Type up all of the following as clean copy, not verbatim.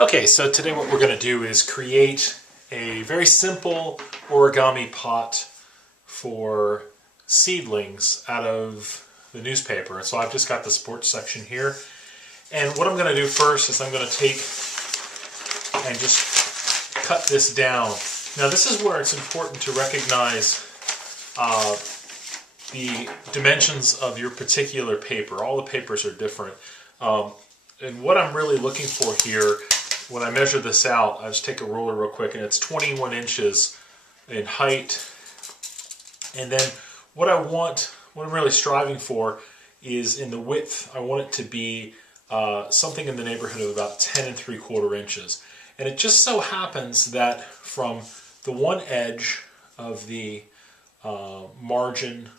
Okay, so today what we're going to do is create a very simple origami pot for seedlings out of the newspaper. And so I've just got the sports section here. And what I'm going to do first is I'm going to take and just cut this down. Now this is where it's important to recognize the dimensions of your particular paper. All the papers are different. And what I'm really looking for here, when I measure this out, I just take a ruler real quick, and it's 21 inches in height. And then what I'm really striving for is in the width, I want it to be something in the neighborhood of about 10 3/4 inches. And it just so happens that from the one edge of the margin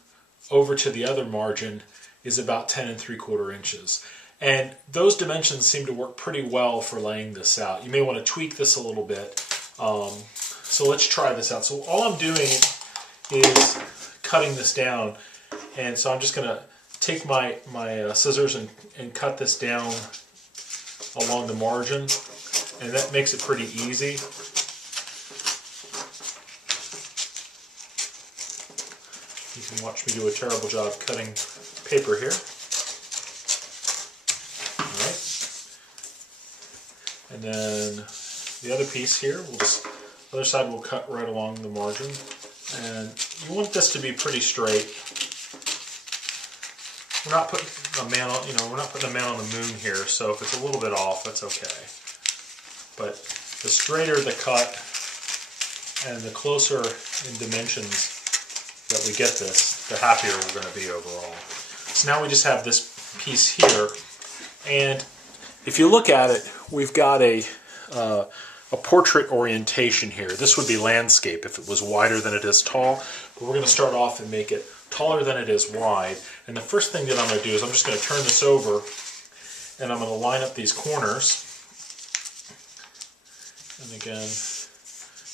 over to the other margin is about 10 3/4 inches. And those dimensions seem to work pretty well for laying this out. You may want to tweak this a little bit. So let's try this out. So all I'm doing is cutting this down. And so I'm just going to take my scissors and cut this down along the margin. And that makes it pretty easy. You can watch me do a terrible job cutting paper here. And then the other piece here, the other side will cut right along the margin. And you want this to be pretty straight. We're not putting a man on, we're not putting a man on the moon here, so if it's a little bit off, that's okay. But the straighter the cut and the closer in dimensions that we get this, the happier we're going to be overall. So now we just have this piece here, and if you look at it, we've got a portrait orientation here. This would be landscape if it was wider than it is tall, but we're going to start off and make it taller than it is wide. And the first thing that I'm going to do is I'm just going to turn this over, and I'm going to line up these corners. And again,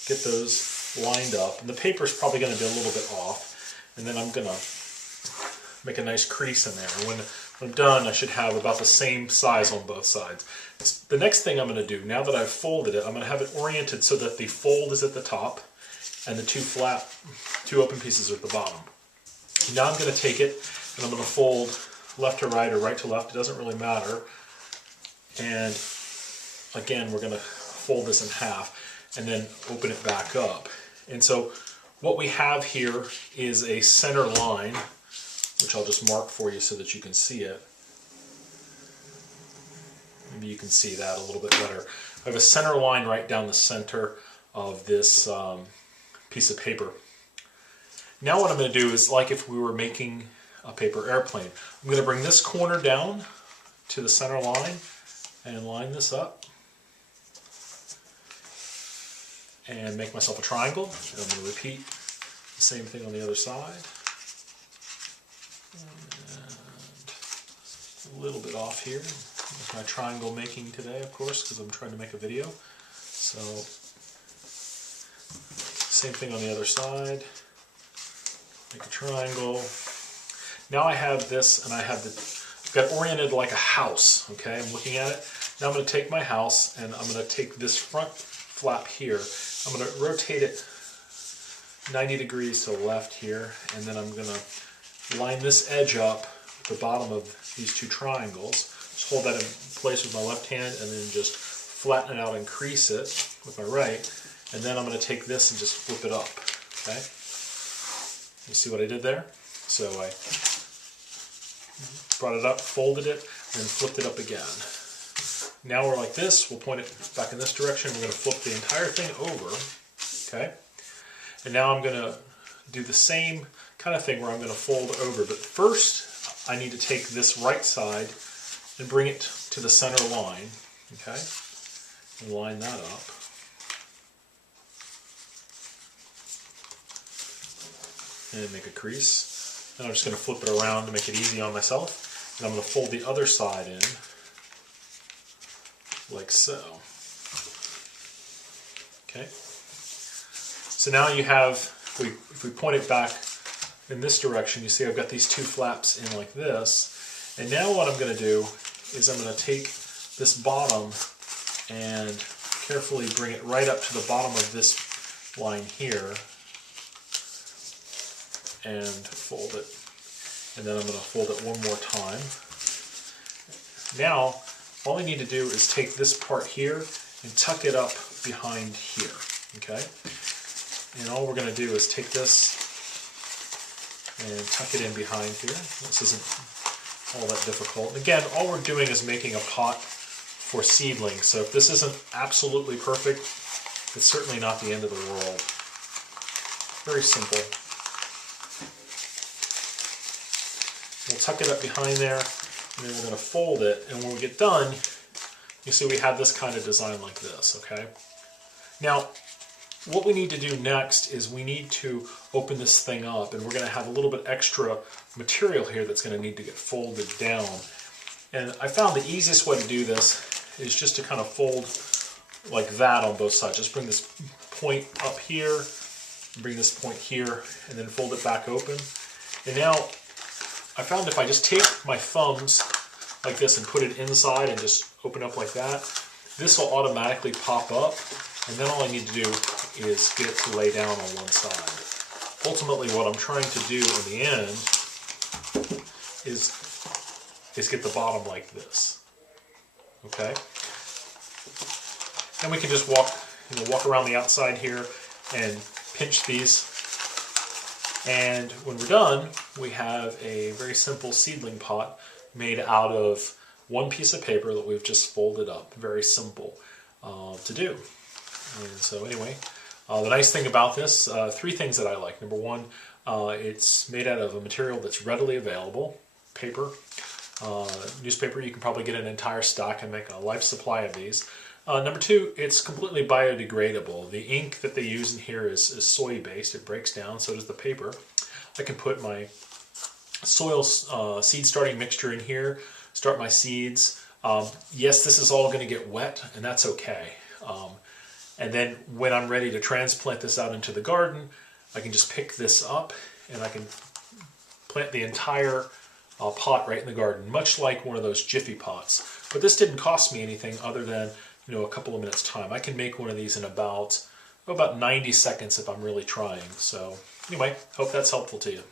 get those lined up. And the paper is probably going to be a little bit off. And then I'm going to make a nice crease in there. And when I'm done, I should have about the same size on both sides. The next thing I'm going to do, now that I've folded it, I'm going to have it oriented so that the fold is at the top and the two open pieces are at the bottom. Now I'm going to take it and I'm going to fold left to right or right to left, it doesn't really matter. And again, we're going to fold this in half and then open it back up. And so what we have here is a center line, which I'll just mark for you so that you can see it. Maybe you can see that a little bit better. I have a center line right down the center of this piece of paper. Now what I'm going to do is, like if we were making a paper airplane, I'm going to bring this corner down to the center line and line this up and make myself a triangle. And I'm going to repeat the same thing on the other side. And a little bit off here with my triangle making today, of course, because I'm trying to make a video. So same thing on the other side. Make a triangle. Now I have this, and I've got it oriented like a house. Okay, I'm looking at it. Now I'm going to take my house, and I'm going to take this front flap here. I'm going to rotate it 90 degrees to the left here, and then I'm going to line this edge up at the bottom of these two triangles. Just hold that in place with my left hand and then just flatten it out and crease it with my right. And then I'm going to take this and just flip it up. Okay? You see what I did there? So I brought it up, folded it, and then flipped it up again. Now we're like this. We'll point it back in this direction. We're going to flip the entire thing over. Okay? And now I'm going to do the same kind of thing where I'm going to fold over. But first, I need to take this right side and bring it to the center line. Okay? And line that up. And make a crease. Then I'm just going to flip it around to make it easy on myself. And I'm going to fold the other side in, like so. Okay? So now you have, if we point it back in this direction, you see I've got these two flaps in like this. And now what I'm going to do is I'm going to take this bottom and carefully bring it right up to the bottom of this line here and fold it. And then I'm going to fold it one more time. Now, all I need to do is take this part here and tuck it up behind here, okay? And all we're going to do is take this and tuck it in behind here. This isn't all that difficult. And again, all we're doing is making a pot for seedlings. So if this isn't absolutely perfect, it's certainly not the end of the world. Very simple. We'll tuck it up behind there, and then we're going to fold it. And when we get done, you see we have this kind of design like this, okay? Now, what we need to do next is we need to open this thing up, and we're going to have a little bit extra material here that's going to need to get folded down. And I found the easiest way to do this is just to kind of fold like that on both sides. Just bring this point up here, bring this point here, and then fold it back open. And now, I found if I just take my thumbs like this and put it inside and just open up like that, this will automatically pop up, and then all I need to do is get it to lay down on one side. Ultimately, what I'm trying to do in the end is get the bottom like this. Okay? Then we can just walk around the outside here and pinch these. And when we're done, we have a very simple seedling pot made out of one piece of paper that we've just folded up. Very simple to do. And so anyway, the nice thing about this, three things that I like. Number one, it's made out of a material that's readily available. Paper, newspaper, you can probably get an entire stock and make a life supply of these. Number two, it's completely biodegradable. The ink that they use in here is soy-based. It breaks down, so does the paper. I can put my soil seed starting mixture in here, start my seeds. Yes, this is all going to get wet, and that's okay. And then when I'm ready to transplant this out into the garden, I can just pick this up and I can plant the entire pot right in the garden, much like one of those Jiffy pots. But this didn't cost me anything other than a couple of minutes time. I can make one of these in about 90 seconds if I'm really trying. So anyway, hope that's helpful to you.